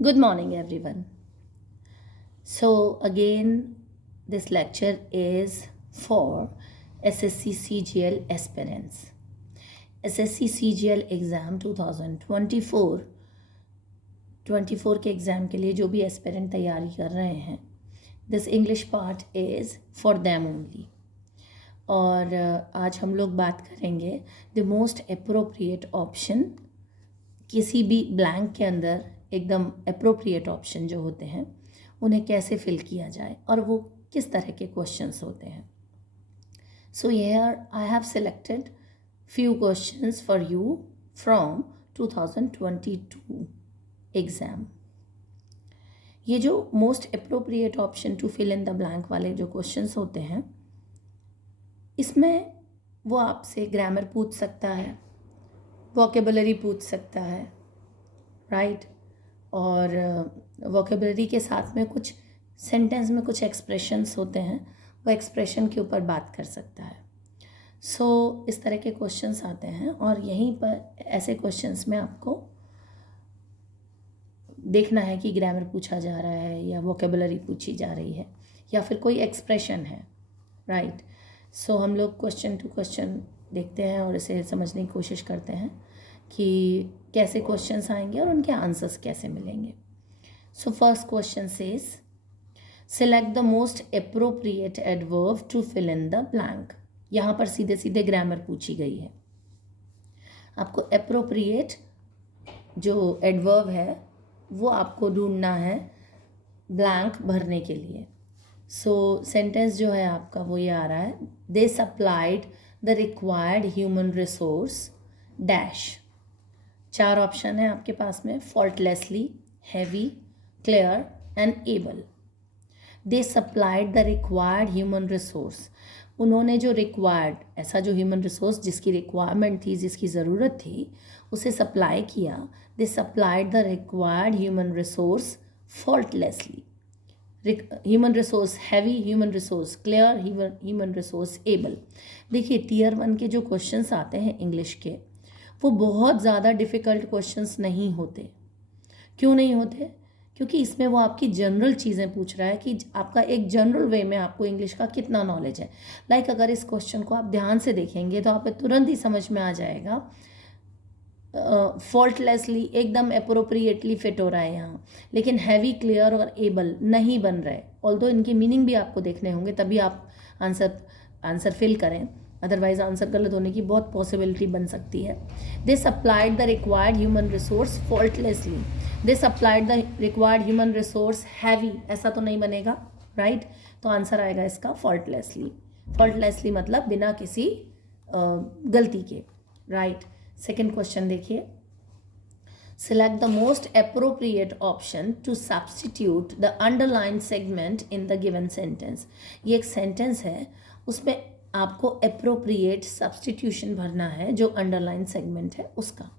Good morning, everyone. So, again, this lecture is for SSC CGL aspirants. SSC CGL exam 2024 के exam के लिए जो भी aspirant तैयारी कर रहे हैं, this English part is for them only. और आज हम लोग बात करेंगे द मोस्ट अप्रोप्रिएट ऑप्शन, किसी भी ब्लैंक के अंदर एकदम अप्रोप्रिएट ऑप्शन जो होते हैं उन्हें कैसे फिल किया जाए और वो किस तरह के क्वेश्चंस होते हैं। So here I have selected few questions for you from 2022 exam. ये जो most appropriate option to fill in the blank वाले जो क्वेश्चंस होते हैं, इसमें वो आपसे ग्रामर पूछ सकता है, वोकेबलरी पूछ सकता है, राइट और वोकेबलरी के साथ में कुछ सेंटेंस में कुछ एक्सप्रेशंस होते हैं, वो एक्सप्रेशन के ऊपर बात कर सकता है। सो इस तरह के क्वेश्चंस आते हैं और यहीं पर ऐसे क्वेश्चंस में आपको देखना है कि ग्रामर पूछा जा रहा है या वोकेबलरी पूछी जा रही है या फिर कोई एक्सप्रेशन है, राइट। सो हम लोग क्वेश्चन टू क्वेश्चन देखते हैं और इसे समझने की कोशिश करते हैं कि कैसे क्वेश्चंस आएंगे और उनके आंसर्स कैसे मिलेंगे। So first question says select the most appropriate adverb to fill in the blank. यहाँ पर सीधे सीधे ग्रामर पूछी गई है। आपको अप्रोप्रिएट जो एडवर्ब है वो आपको ढूंढना है ब्लैंक भरने के लिए। सो सेंटेंस जो है आपका वो ये आ रहा है, they supplied the required human resource dash. 4 option है आपके पास में, faultlessly, heavy, clear and able. They supplied the required human resource, उन्होंने जो रिक्वायर्ड, ऐसा जो ह्यूमन रिसोर्स जिसकी रिक्वायरमेंट थी, जिसकी ज़रूरत थी, उसे सप्लाई किया। They supplied the required human resource faultlessly. Human resource heavy, human resource clear, human resource able. देखिए टीयर 1 के जो क्वेश्चंस आते हैं इंग्लिश के, वो बहुत ज़्यादा डिफ़िकल्ट क्वेश्चंस नहीं होते। क्यों नहीं होते? क्योंकि इसमें वो आपकी जनरल चीज़ें पूछ रहा है कि आपका एक जनरल वे में आपको इंग्लिश का कितना नॉलेज है। लाइक अगर इस क्वेश्चन को आप ध्यान से देखेंगे तो आपको तुरंत ही समझ में आ जाएगा, फॉल्टलेसली एकदम अप्रोप्रिएटली फिट हो रहा है यहाँ, लेकिन हैवी, क्लियर और एबल नहीं बन रहे। ऑल्दो इनके मीनिंग भी आपको देखने होंगे तभी आप आंसर फिल करें, अदरवाइज आंसर गलत होने की बहुत पॉसिबिलिटी बन सकती है। They supplied the required human resource faultlessly. They supplied the required human resource heavy, ऐसा तो नहीं बनेगा, राइट। तो आंसर आएगा इसका फॉल्टलेसली। फॉल्टलेसली मतलब बिना किसी गलती के, राइट। सेकेंड क्वेश्चन देखिए, select the most appropriate option to substitute the underlined segment in the given sentence। ये एक सेंटेंस है, उसमें आपको appropriate substitution भरना है जो underline segment है उसका।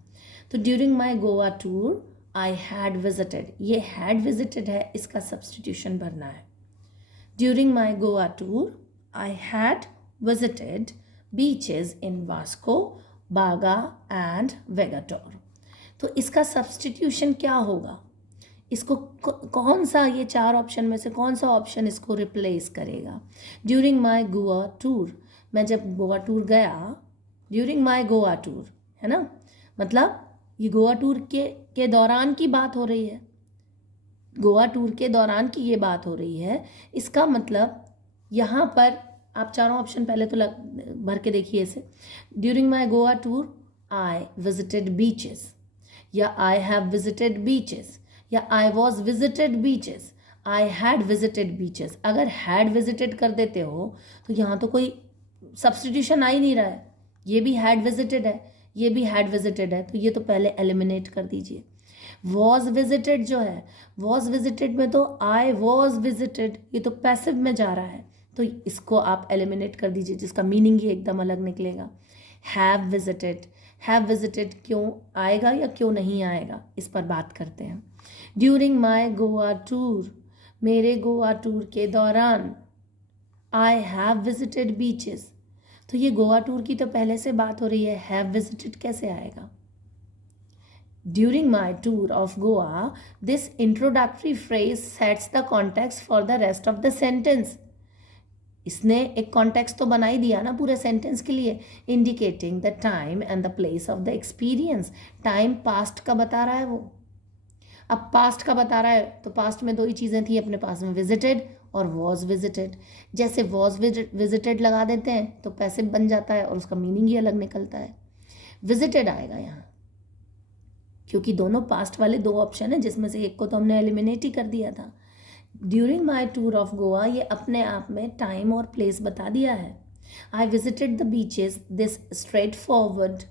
तो during my Goa tour I had visited, ये had visited है, इसका substitution भरना है। During my Goa tour I had visited beaches in Vasco, Baga and Vegator। तो इसका सब्सटीट्यूशन क्या होगा? इसको कौन सा, ये 4 ऑप्शन में से कौन सा ऑप्शन इसको रिप्लेस करेगा? ड्यूरिंग माई गोवा टूर, मैं जब गोवा टूर गया, ड्यूरिंग माई गोवा टूर है ना, मतलब ये गोवा टूर के दौरान की बात हो रही है, गोवा टूर के दौरान की ये बात हो रही है। इसका मतलब यहाँ पर आप चारों ऑप्शन पहले तो भर के देखिए इसे। During my Goa tour I visited beaches, या आई हैव विजिटेड बीचेस, या I was visited beaches, I had visited beaches. अगर हैड विजिटेड कर देते हो तो यहाँ तो कोई सब्सटीट्यूशन आ ही नहीं रहा है, ये भी हैड विजिटेड है, ये भी हैड विजिटेड है, तो ये तो पहले एलिमिनेट कर दीजिए। वॉज विजिटेड जो है, वॉज विजिटेड में तो आई वॉज विजिटेड, ये तो पैसिव में जा रहा है, तो इसको आप एलिमिनेट कर दीजिए, जिसका मीनिंग ही एकदम अलग निकलेगा। हैव विजिटेड, हैव विजिटेड क्यों आएगा या क्यों नहीं आएगा, इस पर बात करते हैं। ड्यूरिंग माई गोवा टूर, मेरे गोवा टूर के दौरान, आई हैव विजिटेड बीचेस, तो ये गोवा टूर की तो पहले से बात हो रही है, हैव विजिटेड कैसे आएगा? During my tour of Goa, this introductory phrase sets the context for the rest of the sentence. इसने एक कॉन्टेक्स्ट तो बना ही दिया ना पूरे सेंटेंस के लिए. Indicating the time and the place of the experience. Time past का बता रहा है वो. अब पास्ट का बता रहा है तो पास्ट में दो ही चीज़ें थी अपने पास में, विजिटेड और वॉज विजिटेड. जैसे वॉज विजिटेड लगा देते हैं तो पैसिव बन जाता है और उसका मीनिंग ही अलग निकलता है. विजिटेड आएगा यहाँ क्योंकि दोनों पास्ट वाले दो ऑप्शन है जिसमें से एक को तो हमने एलिमिनेट ही कर दिया था. During my tour of Goa, ये अपने आप में टाइम और प्लेस बता दिया है. I visited the beaches. This straight forward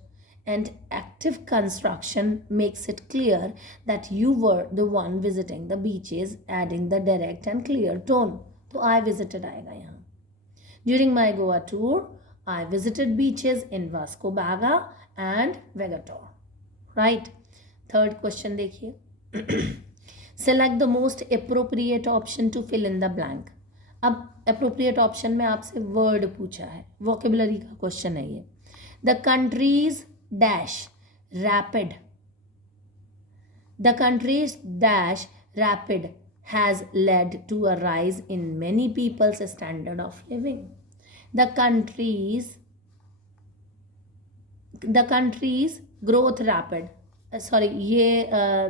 and active construction makes it clear that you were the one visiting the beaches, adding the direct and clear tone. तो I visited आएगा यहाँ. During my Goa tour, I visited beaches in Vasco Baga and Vegator. Right? Third question देखिए. Select the most appropriate option to fill in the blank. अब appropriate option में आपसे word पूछा है, vocabulary का question है ये. The countries dash rapid. The country's dash rapid has led to a rise in many people's standard of living. The country's growth rapid. Sorry, ये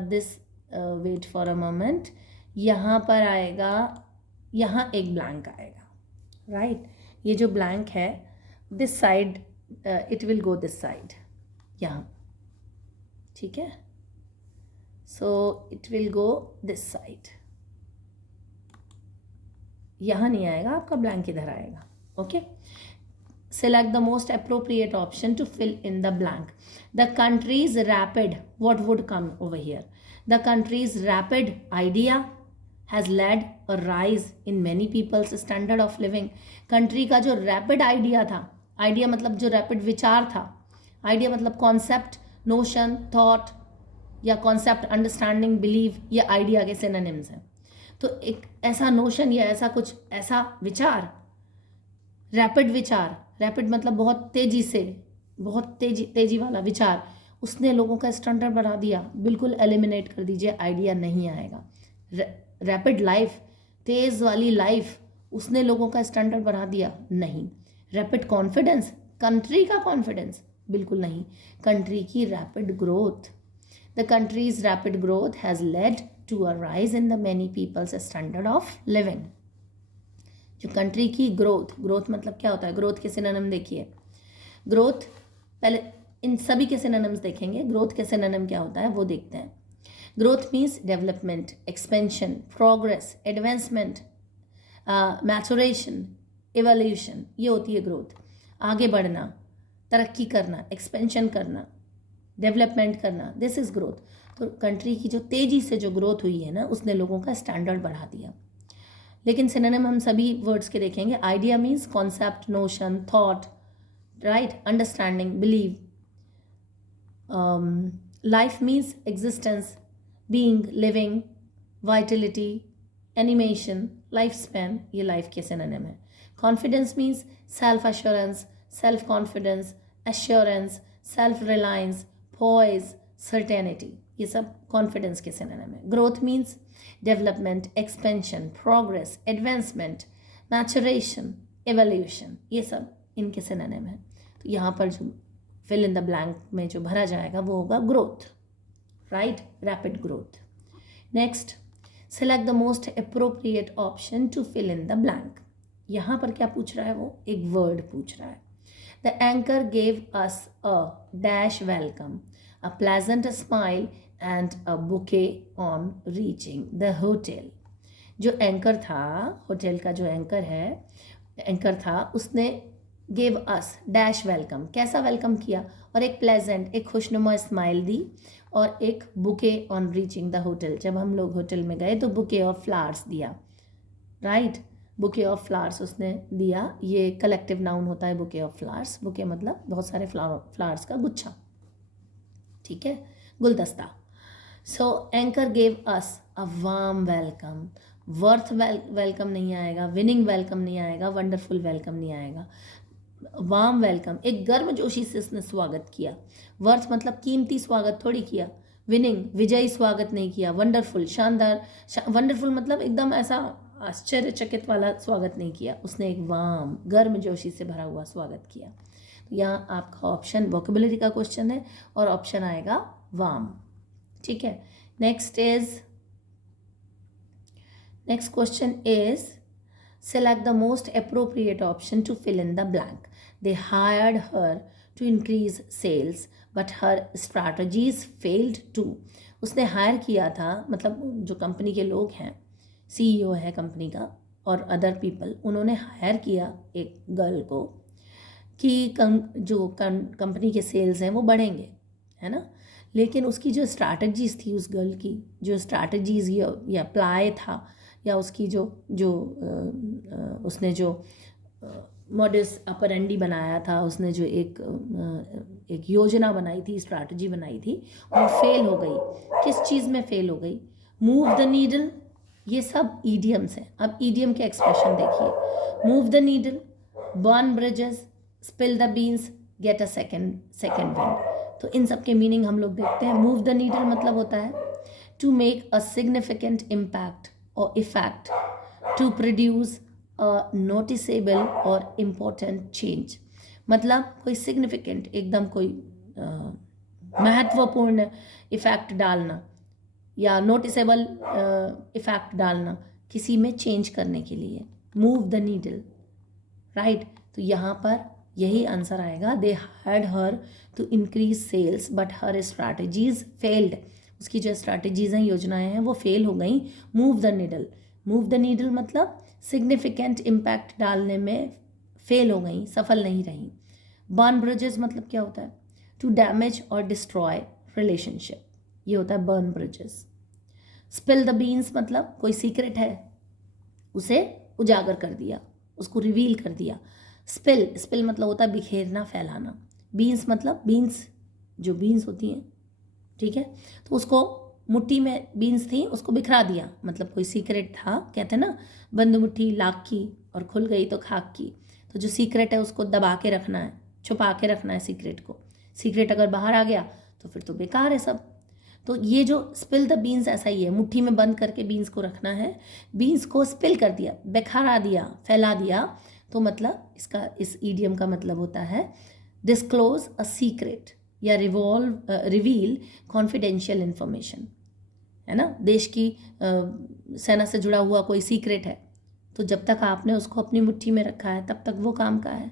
this wait for a moment. यहाँ पर आएगा, यहाँ एक blank आएगा, right? ये जो blank है, this side it will go this side. यहाँ, ठीक है. So it will go this side. यहाँ नहीं आएगा आपका, ब्लैंक इधर आएगा. Okay. Select the most appropriate option to fill in the blank. The country's rapid, what would come over here? The country's rapid idea has led a rise in many people's standard of living. Country का जो rapid idea था, idea मतलब जो rapid विचार था, idea मतलब concept, notion, thought या concept, understanding, believe, ये आइडिया के सिनोनिम्स हैं. तो एक ऐसा नोशन या ऐसा कुछ, ऐसा विचार, रैपिड विचार, रैपिड मतलब बहुत तेजी से, बहुत तेजी वाला विचार, उसने लोगों का स्टैंडर्ड बढ़ा दिया. बिल्कुल एलिमिनेट कर दीजिए, आइडिया नहीं आएगा. रैपिड लाइफ, तेज वाली लाइफ, उसने लोगों का स्टैंडर्ड बढ़ा दिया, नहीं. रैपिड कॉन्फिडेंस, कंट्री का कॉन्फिडेंस, बिल्कुल नहीं. कंट्री की rapid growth. The country's rapid growth has led to a rise in the many people's standard of living. जो कंट्री की ग्रोथ, ग्रोथ मतलब क्या होता है? ग्रोथ के सिनोनिम देखिए. ग्रोथ, पहले इन सभी के सिनोनिम्स देखेंगे. ग्रोथ के सिनोनिम क्या होता है वो देखते हैं. Growth means development, expansion, progress, advancement, maturation, evolution, ये होती है ग्रोथ. आगे बढ़ना, तरक्की करना, एक्सपेंशन करना, डेवलपमेंट करना, दिस इज़ ग्रोथ. तो कंट्री की जो तेज़ी से जो ग्रोथ हुई है ना, उसने लोगों का स्टैंडर्ड बढ़ा दिया. लेकिन सिनोनिम हम सभी वर्ड्स के देखेंगे. Idea means concept, notion, thought, right, understanding, believe. Life means existence, being, living, Vitality, animation, life span, ये लाइफ के सिनोनिम है. Confidence means self assurance, self confidence, assurance, self reliance, poise, certainty, ये सब confidence के synonym है. Growth means development, expansion, progress, advancement, maturation, evolution, ये सब इनके सिनोनिम है. तो यहाँ पर जो फिल इन द ब्लैंक में जो भरा जाएगा वो होगा growth, right, rapid growth. Next, select the most appropriate option to fill in the blank. यहाँ पर क्या पूछ रहा है वो? एक वर्ड पूछ रहा है. The anchor gave us a dash welcome, a pleasant smile and a bouquet on reaching the hotel. जो एंकर था, होटल का जो एंकर है, एंकर था, उसने gave us dash welcome, कैसा वेलकम किया, और एक प्लेजेंट, एक खुशनुमा स्माइल दी, और एक bouquet on reaching the hotel. जब हम लोग होटल में गए तो बुके ऑफ फ्लावर्स दिया, राइट. बुके ऑफ फ्लावर्स उसने दिया. ये कलेक्टिव नाउन होता है बुके ऑफ फ्लावर्स. बुके मतलब बहुत सारे फ्लावर्स का गुच्छा, ठीक है, गुलदस्ता. So anchor gave us a warm welcome. Worth welcome नहीं आएगा, विनिंग वेलकम नहीं आएगा, वंडरफुल वेलकम नहीं आएगा. वार्म वेलकम, एक गर्मजोशी से उसने स्वागत किया. वर्थ मतलब कीमती स्वागत थोड़ी किया, विनिंग, विजयी स्वागत नहीं किया। वंडरफुल, शानदार, वंडरफुल मतलब एकदम ऐसा आश्चर्यचकित वाला स्वागत नहीं किया, उसने एक वार्म, गर्मजोशी से भरा हुआ स्वागत किया। तो यहाँ आपका ऑप्शन वोकेबुलरी का क्वेश्चन है और ऑप्शन आएगा वार्म। ठीक है, next question is select the most appropriate option to fill in the blank. They hired her to increase sales but her strategies failed too. उसने हायर किया था, मतलब जो कंपनी के लोग हैं, CEO है कंपनी का और अदर पीपल, उन्होंने हायर किया एक गर्ल को कि जो कंपनी के सेल्स हैं वो बढ़ेंगे, है ना। लेकिन उसकी जो स्ट्रैटेजीज थी, उस गर्ल की जो स्ट्रैटेजीज या अप्लाई था, या उसकी जो उसने जो मॉडस अपरेंडी बनाया था, उसने जो एक योजना बनाई थी, स्ट्रैटेजी बनाई थी, वो फेल हो गई। किस चीज़ में फेल हो गई? मूव द नीडल, ये सब ईडियम्स हैं। अब ईडियम के एक्सप्रेशन देखिए, move the needle, burn bridges, spill the beans, gate a second wind. तो इन सब के मीनिंग हम लोग देखते हैं। मूव द नीडल मतलब होता है to make a significant impact or effect, to produce a noticeable or important change। मतलब कोई significant, एकदम कोई महत्वपूर्ण इफेक्ट डालना या नोटिसेबल इफेक्ट डालना किसी में चेंज करने के लिए, मूव द नीडल, राइट। तो यहाँ पर यही आंसर आएगा। They hired her to increase sales but her strategies failed. उसकी जो स्ट्रैटेजीज हैं, योजनाएं हैं, वो फेल हो गई। Move the needle, move the needle मतलब सिग्निफिकेंट इम्पैक्ट डालने में फेल हो गई, सफल नहीं रही। बर्न ब्रिजेस मतलब क्या होता है? टू डैमेज और डिस्ट्रॉय रिलेशनशिप, ये होता है burn bridges. Spill the beans मतलब कोई सीक्रेट है, उसे उजागर कर दिया, उसको रिवील कर दिया। स्पिल मतलब होता है बिखेरना, फैलाना। बीन्स मतलब बीन्स, जो बीन्स होती हैं, ठीक है, तो उसको मुट्ठी में बीन्स थी, उसको बिखरा दिया, मतलब कोई सीक्रेट था। कहते हैं ना, बंद मुट्ठी लाख की और खुल गई तो खाक की। तो जो सीक्रेट है उसको दबा के रखना है, छुपा के रखना है सीक्रेट को। सीक्रेट अगर बाहर आ गया तो फिर तो बेकार है सब। तो ये जो स्पिल द बीन्स ऐसा ही है, मुट्ठी में बंद करके बीन्स को रखना है। बीन्स को स्पिल कर दिया, बिखरा दिया, फैला दिया, तो मतलब इसका, इस ईडियम का मतलब होता है डिस्क्लोज अ सीक्रेट या रिवील कॉन्फिडेंशियल इंफॉर्मेशन, है ना। देश की सेना से जुड़ा हुआ कोई सीक्रेट है, तो जब तक आपने उसको अपनी मुट्ठी में रखा है तब तक वो काम का है।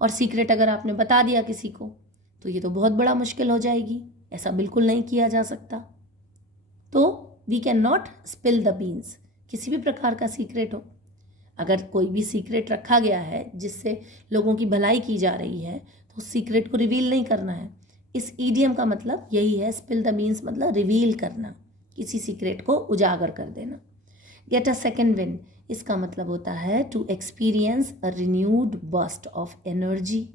और सीक्रेट अगर आपने बता दिया किसी को तो ये तो बहुत बड़ा मुश्किल हो जाएगी, ऐसा बिल्कुल नहीं किया जा सकता। तो we can not spill the beans, किसी भी प्रकार का सीक्रेट हो, अगर कोई भी सीक्रेट रखा गया है जिससे लोगों की भलाई की जा रही है, तो उस सीक्रेट को रिवील नहीं करना है। इस ईडियम का मतलब यही है। स्पिल द मीन्स मतलब रिवील करना, किसी सीक्रेट को उजागर कर देना। गेट अ सेकेंड विन, इसका मतलब होता है to experience a renewed burst of energy.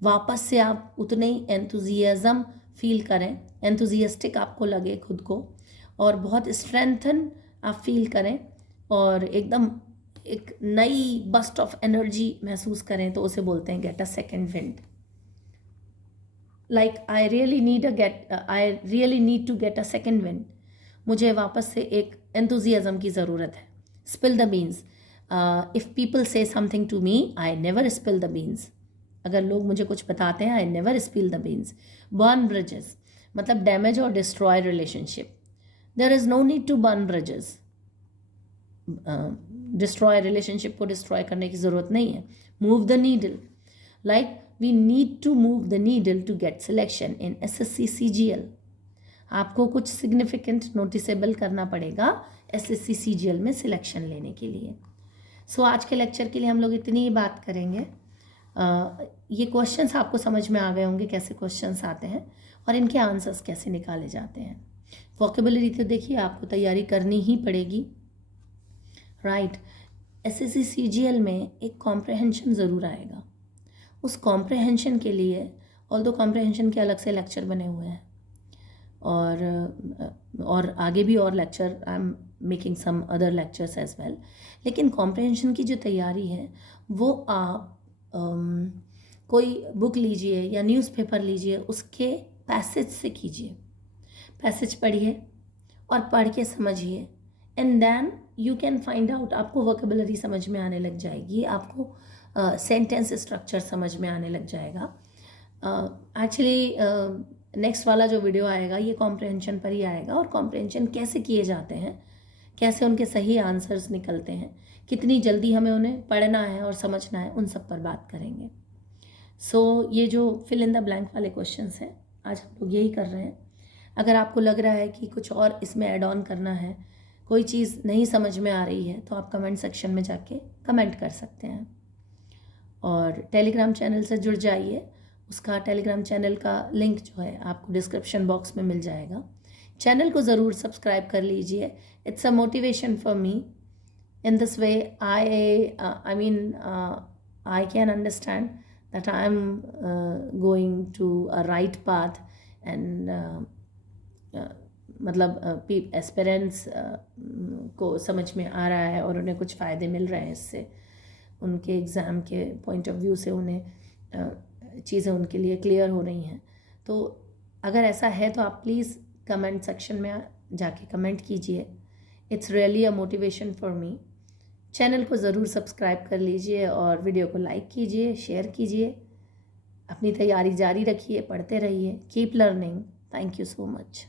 वापस से आप उतने ही एंथुजियाज्म फील करें, एंथुजियास्टिक आपको लगे खुद को, और बहुत स्ट्रेंथन आप फील करें, और एकदम एक नई बस्ट ऑफ एनर्जी महसूस करें, तो उसे बोलते हैं get a second wind. Like I really need to get a second win, मुझे वापस से एक एंथुजियाज्म की ज़रूरत है। Spill the beans, if people say something to me I never spill the beans, अगर लोग मुझे कुछ बताते हैं I never spill the beans. Burn bridges मतलब डैमेज और destroy relationship, there is no need to burn bridges, destroy relationship को destroy करने की ज़रूरत नहीं है। Move the needle, like we need to move the needle to get selection in SSC CGL, आपको कुछ सिग्निफिकेंट नोटिसेबल करना पड़ेगा SSC CGL में सिलेक्शन लेने के लिए। सो आज के लेक्चर के लिए हम लोग इतनी ही बात करेंगे। ये क्वेश्चंस आपको समझ में आ गए होंगे, कैसे क्वेश्चंस आते हैं और इनके आंसर्स कैसे निकाले जाते हैं। वोकेबुलरी तो देखिए आपको तैयारी करनी ही पड़ेगी, राइट। SSC CGL में एक कॉम्प्रहेंशन ज़रूर आएगा। उस कॉम्प्रहेंशन के लिए, ऑल्दो कॉम्प्रहेंशन के अलग से लेक्चर बने हुए हैं, और आगे भी और lecture, I am making some other lectures as well. लेकिन कॉम्प्रहेंशन की जो तैयारी है वो आप कोई बुक लीजिए या न्यूज़पेपर लीजिए, उसके पैसेज से कीजिए। पैसेज पढ़िए और पढ़ के समझिए, and then you can find out, आपको वोकेबुलरी समझ में आने लग जाएगी, आपको सेंटेंस स्ट्रक्चर समझ में आने लग जाएगा। एक्चुअली नेक्स्ट वाला जो वीडियो आएगा ये कॉम्प्रहेंशन पर ही आएगा, और कॉम्प्रहेंशन कैसे किए जाते हैं, कैसे उनके सही आंसर्स निकलते हैं, कितनी जल्दी हमें उन्हें पढ़ना है और समझना है, उन सब पर बात करेंगे। ये जो फिल इन द ब्लैंक वाले क्वेश्चंस हैं आज हम लोग यही कर रहे हैं। अगर आपको लग रहा है कि कुछ और इसमें ऐड ऑन करना है, कोई चीज़ नहीं समझ में आ रही है, तो आप कमेंट सेक्शन में जाके कमेंट कर सकते हैं। और टेलीग्राम चैनल से जुड़ जाइए, उसका टेलीग्राम चैनल का लिंक जो है आपको डिस्क्रिप्शन बॉक्स में मिल जाएगा। चैनल को ज़रूर सब्सक्राइब कर लीजिए, it's a motivation for me. In this way I can understand that I am going to a right path, and मतलब एस्पिरेंट्स को समझ में आ रहा है और उन्हें कुछ फ़ायदे मिल रहे हैं इससे, उनके एग्ज़ाम के पॉइंट ऑफ व्यू से उन्हें चीज़ें उनके लिए क्लियर हो रही हैं। तो अगर ऐसा है तो आप प्लीज़ कमेंट सेक्शन में जाके कमेंट कीजिए, it's really a motivation for me. Channel को ज़रूर सब्सक्राइब कर लीजिए और वीडियो को लाइक कीजिए, शेयर कीजिए, अपनी तैयारी जारी रखिए, पढ़ते रहिए, keep learning. Thank you so much.